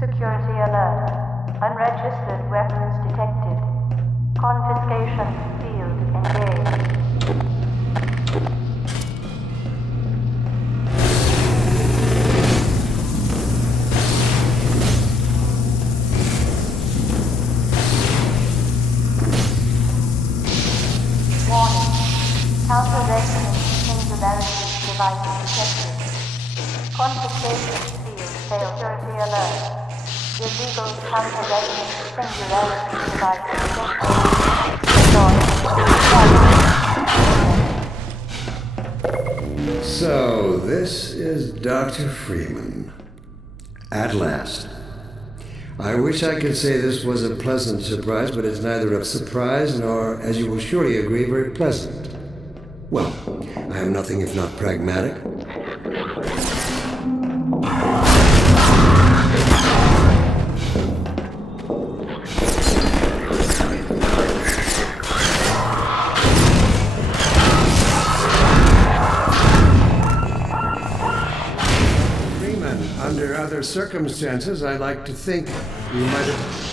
Security alert. Unregistered weapons detected. Confiscation field engaged. Warning. Counter-resonance singularity device detected. Confiscation field failed. Security alert. Illegal counter-resonance singularity device detected. So, this is Dr. Freeman. At last. I wish I could say this was a pleasant surprise, but it's neither a surprise nor, as you will surely agree, very pleasant. Well, I am nothing if not pragmatic. Under other circumstances, I like to think you might have...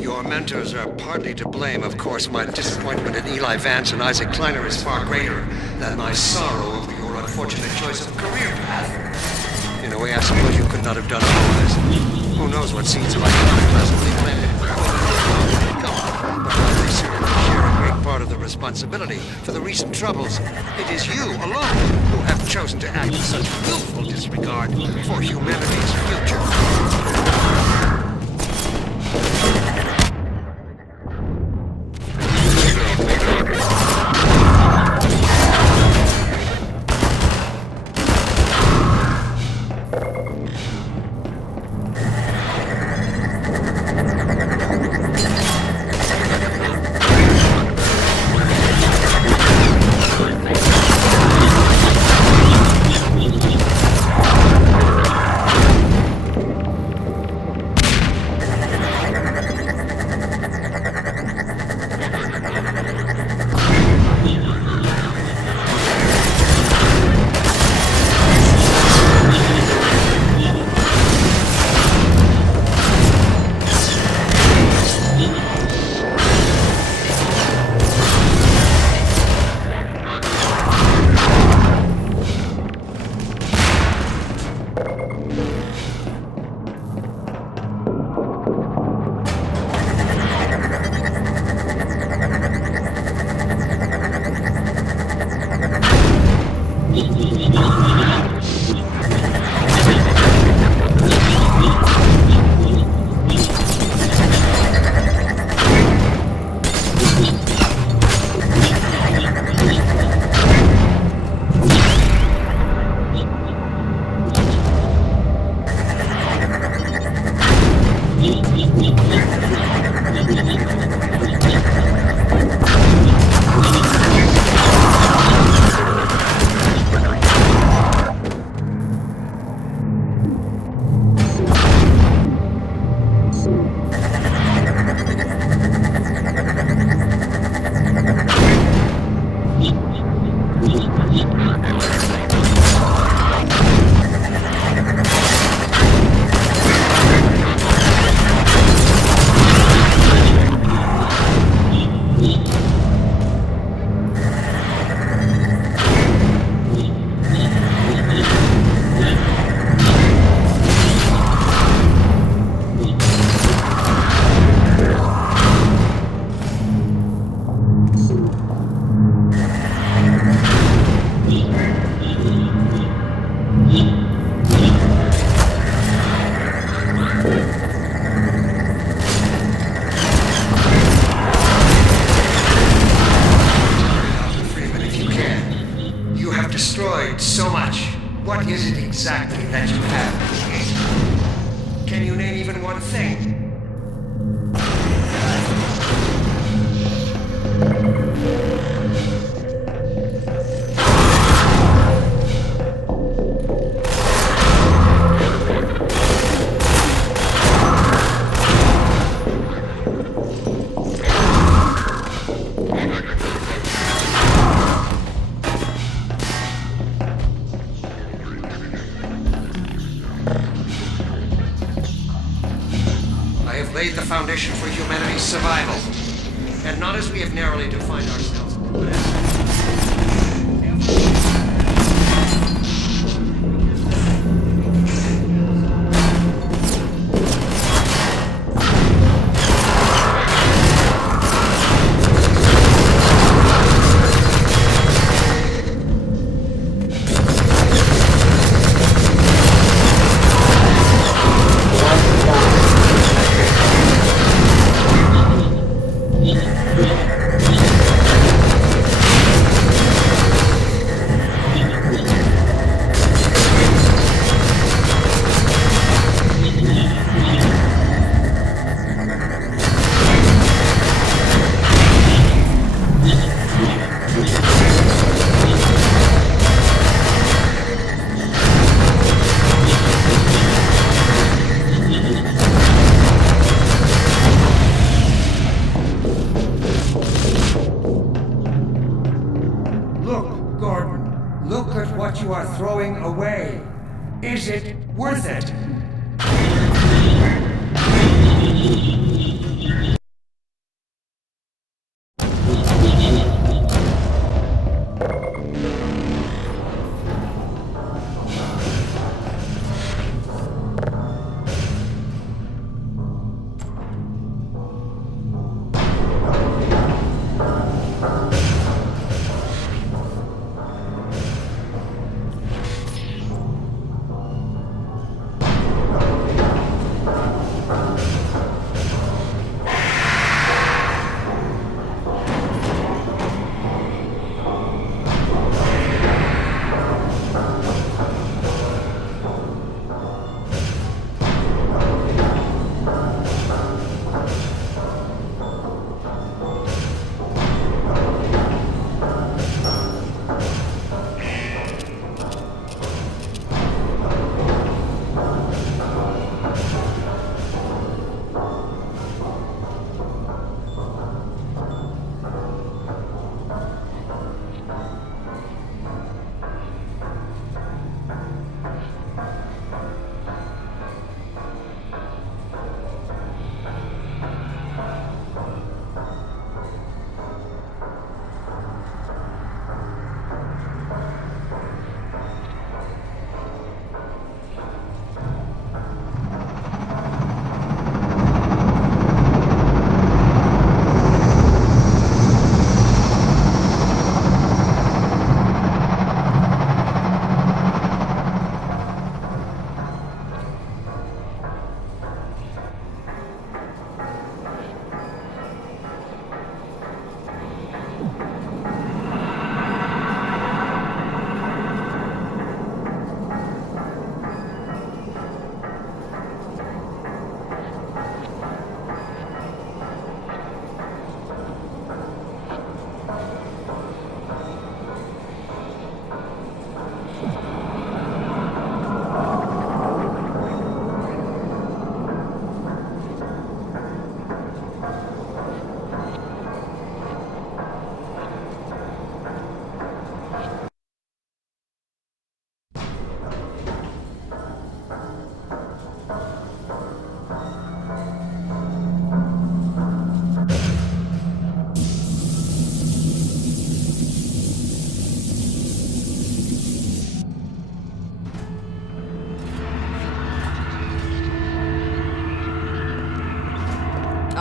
Your mentors are partly to blame. blame. Of course, my disappointment in Eli Vance and Isaac Kleiner is far greater than my sorrow over your unfortunate choice of career path. In a way, I suppose you could not have done otherwise. Who knows what seeds of iconoclasm they planted? Come on, but while they certainly share a great part of the responsibility for the recent troubles, it is you alone who have chosen to act with such willful disregard for humanity's future. Destroyed so much. What is it exactly that you have? Can you name even one thing? I have laid the foundation for humanity's survival, and not as we have narrowly defined ourselves, but as... Look at what you are throwing away. Is it worth it?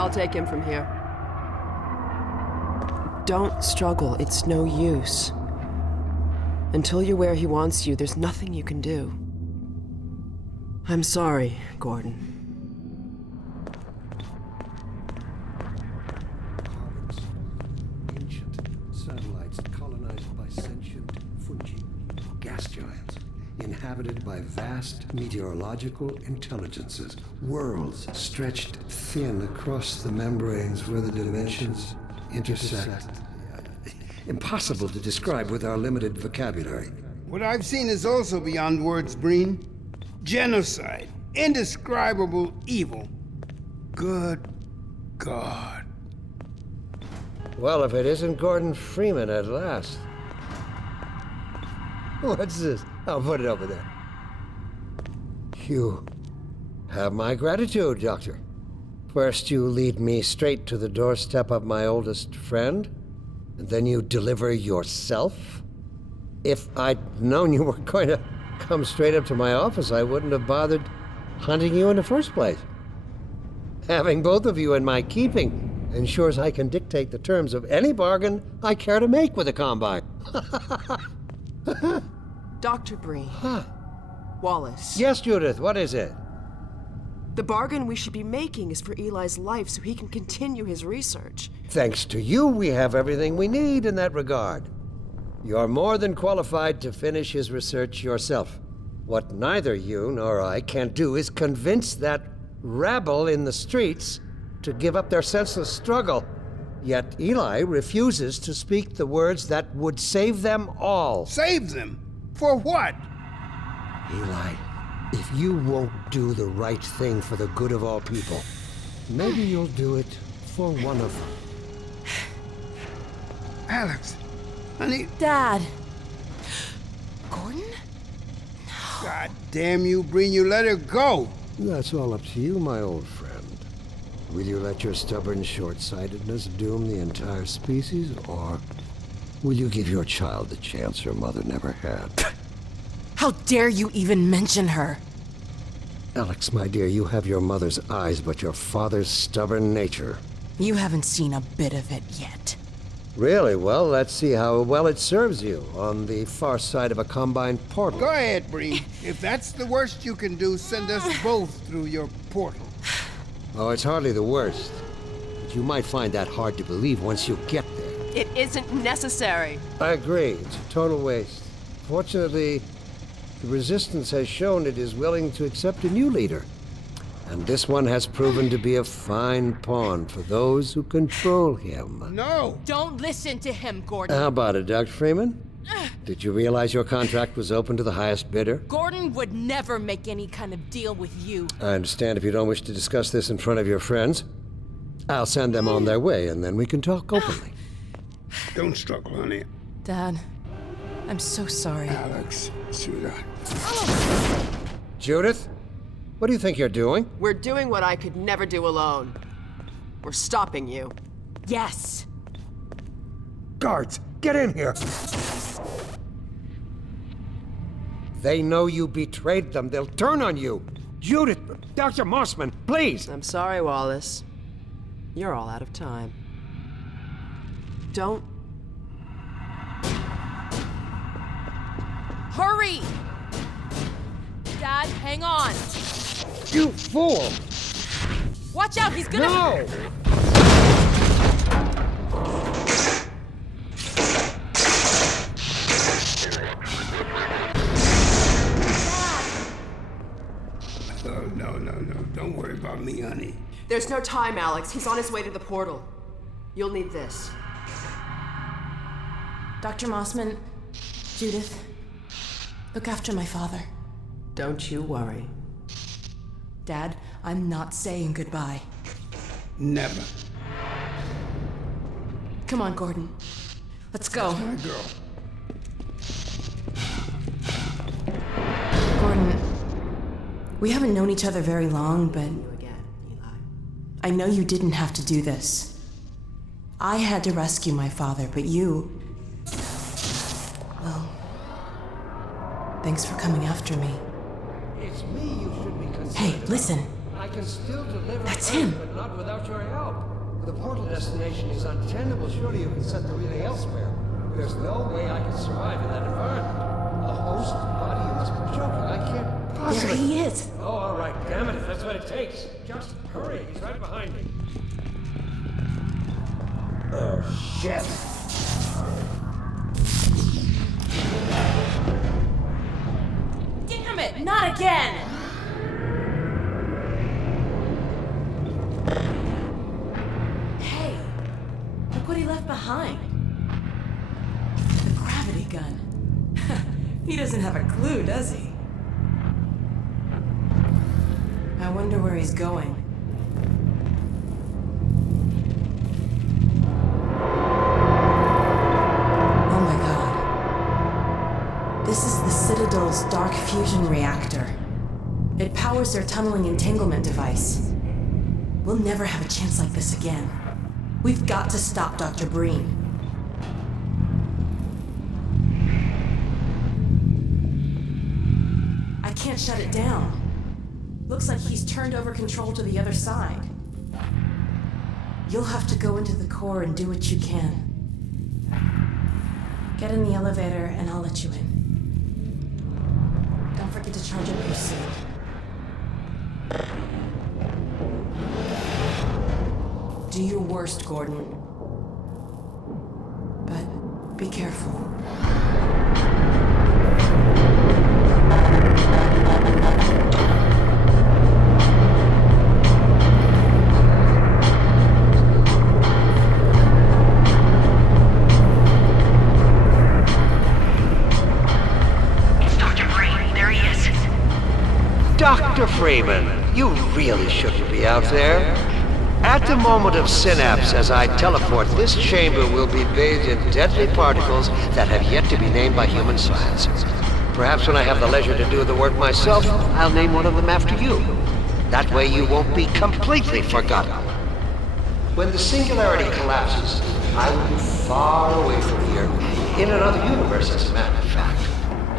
I'll take him from here. Don't struggle. It's no use. Until you're where he wants you, there's nothing you can do. I'm sorry, Gordon. Ancient satellites colonized by sentient fungi, gas giants, inhabited by vast meteorological intelligences, worlds stretched thin across the membranes where the dimensions intersect. Impossible to describe with our limited vocabulary. What I've seen is also beyond words, Breen. Genocide. Indescribable evil. Good God. Well, if it isn't Gordon Freeman at last. What's this? I'll put it over there. You have my gratitude, Doctor. First, you lead me straight to the doorstep of my oldest friend, and then you deliver yourself? If I'd known you were going to come straight up to my office, I wouldn't have bothered hunting you in the first place. Having both of you in my keeping ensures I can dictate the terms of any bargain I care to make with the Combine. Dr. Breen. Huh. Wallace. Yes, Judith, what is it? The bargain we should be making is for Eli's life so he can continue his research. Thanks to you, we have everything we need in that regard. You're more than qualified to finish his research yourself. What neither you nor I can do is convince that rabble in the streets to give up their senseless struggle. Yet Eli refuses to speak the words that would save them all. Save them? For what? Eli, if you won't do the right thing for the good of all people, maybe you'll do it for one of them. Alex, honey. Dad. Gordon? God damn you, Breen, you let her go. That's all up to you, my old friend. Will you let your stubborn short-sightedness doom the entire species, or will you give your child the chance her mother never had? How dare you even mention her? Alex, my dear, you have your mother's eyes, but your father's stubborn nature. You haven't seen a bit of it yet. Really? Well, let's see how well it serves you on the far side of a Combine portal. Go ahead, Breen. If that's the worst you can do, send us both through your portal. Oh, it's hardly the worst. But you might find that hard to believe once you get there. It isn't necessary. I agree. It's a total waste. Fortunately, the Resistance has shown it is willing to accept a new leader. And this one has proven to be a fine pawn for those who control him. No! Don't listen to him, Gordon. How about it, Dr. Freeman? Did you realize your contract was open to the highest bidder? Gordon would never make any kind of deal with you. I understand if you don't wish to discuss this in front of your friends. I'll send them on their way, and then we can talk openly. Don't struggle, honey. Dad, I'm so sorry. Alex, sweetheart. Judith, what do you think you're doing? We're doing what I could never do alone. We're stopping you. Yes. Guards, get in here! They know you betrayed them. They'll turn on you. Judith, Dr. Mossman, please! I'm sorry, Wallace. You're all out of time. Don't... Hurry! Dad, hang on. You fool! Watch out, he's gonna... No! Oh, no. Don't worry about me, honey. There's no time, Alex. He's on his way to the portal. You'll need this. Dr. Mossman, Judith, look after my father. Don't you worry. Dad, I'm not saying goodbye. Never. Come on, Gordon. Let's go. My girl. Gordon, we haven't known each other very long, but You again, Eli. I know you didn't have to do this. I had to rescue my father, but you... Well, thanks for coming after me. It's me you should be concerned Hey, about. listen. can still deliver That's Earth, him. but not without your help. The portal destination is untenable. Surely you can set the relay elsewhere. There's no way I can survive in that environment. A host body, you must be joking. I can't There possibly... he is. Oh, all right. Damn it, if that's what it takes. Just hurry. He's right behind me. Oh, shit. Damn it, not again! Hey, look what he left behind. The gravity gun. He doesn't have a clue, does he? I wonder where he's going. Oh my god. This is the Citadel's dark fusion reactor. It powers their tunneling entanglement device. We'll never have a chance like this again. We've got to stop Dr. Breen. I can't shut it down. Looks like he's turned over control to the other side. You'll have to go into the core and do what you can. Get in the elevator and I'll let you in. Don't forget to charge up your suit. Do your worst, Gordon. But be careful. Dr. Freeman, you really shouldn't be out there. At the moment of synapse, as I teleport, this chamber will be bathed in deadly particles that have yet to be named by human science. Perhaps when I have the leisure to do the work myself, I'll name one of them after you. That way you won't be completely forgotten. When the singularity collapses, I will be far away from here, in another universe, as a matter of fact.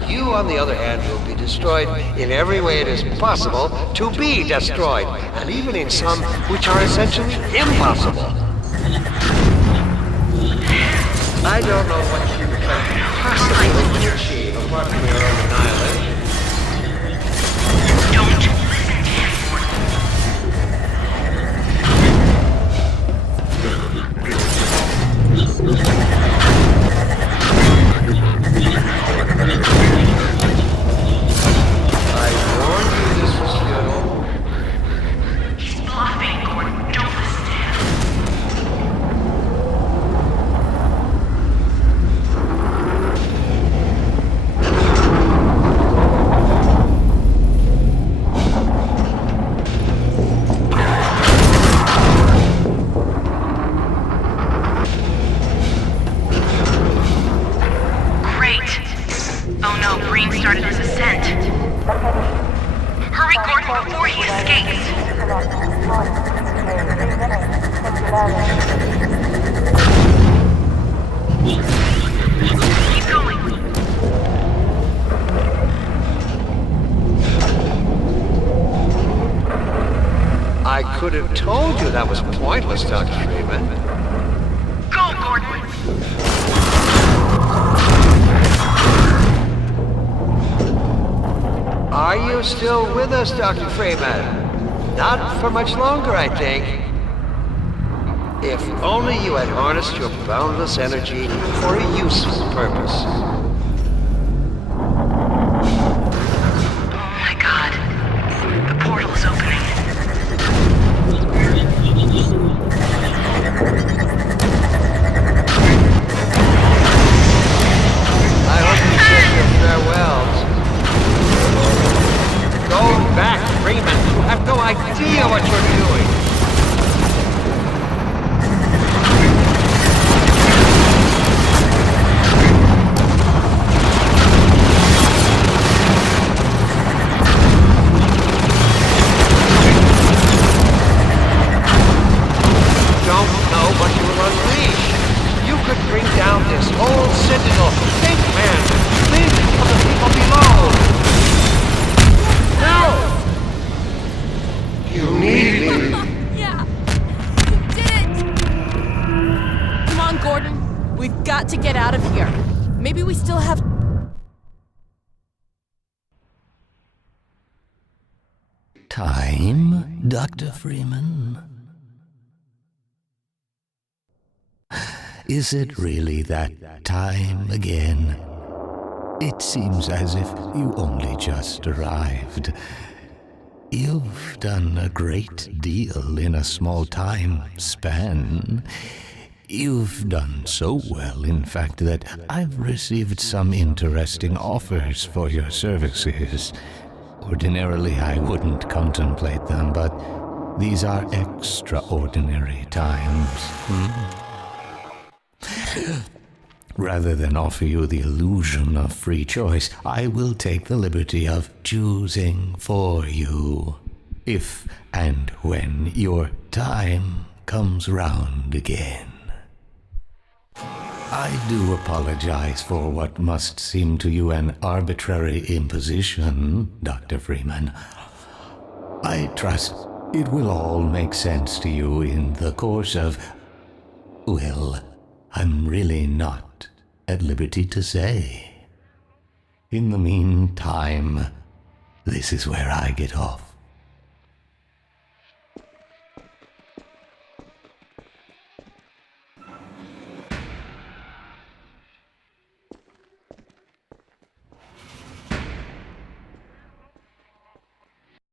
You, on the other hand, will be destroyed in every way it is possible to be destroyed, and even in some which are essentially impossible. I don't know what you can possibly hope to achieve apart from your own annihilation. Don't listen to him, I warned you this was futile. He's bluffing, Gordon. Don't listen to him. Great. Oh no, Breen started his ascent. Hurry, Gordon, before he escapes. Keep going. I could have told you that was pointless, Dr. Freeman. Go, Gordon. Are you still with us, Dr. Freeman? Not for much longer, I think. If only you had harnessed your boundless energy for a useful purpose. Oh my god. The portal is opening. I hope you said your farewells. Go back, Freeman. You have no idea what you're doing. here. Maybe we still have... Time, Dr. Freeman? Is it really that time again? It seems as if you only just arrived. You've done a great deal in a small time span. You've done so well, in fact, that I've received some interesting offers for your services. Ordinarily, I wouldn't contemplate them, but these are extraordinary times. Rather than offer you the illusion of free choice, I will take the liberty of choosing for you, if and when your time comes round again. I do apologize for what must seem to you an arbitrary imposition, Dr. Freeman. I trust it will all make sense to you in the course of... well, I'm really not at liberty to say. In the meantime, this is where I get off.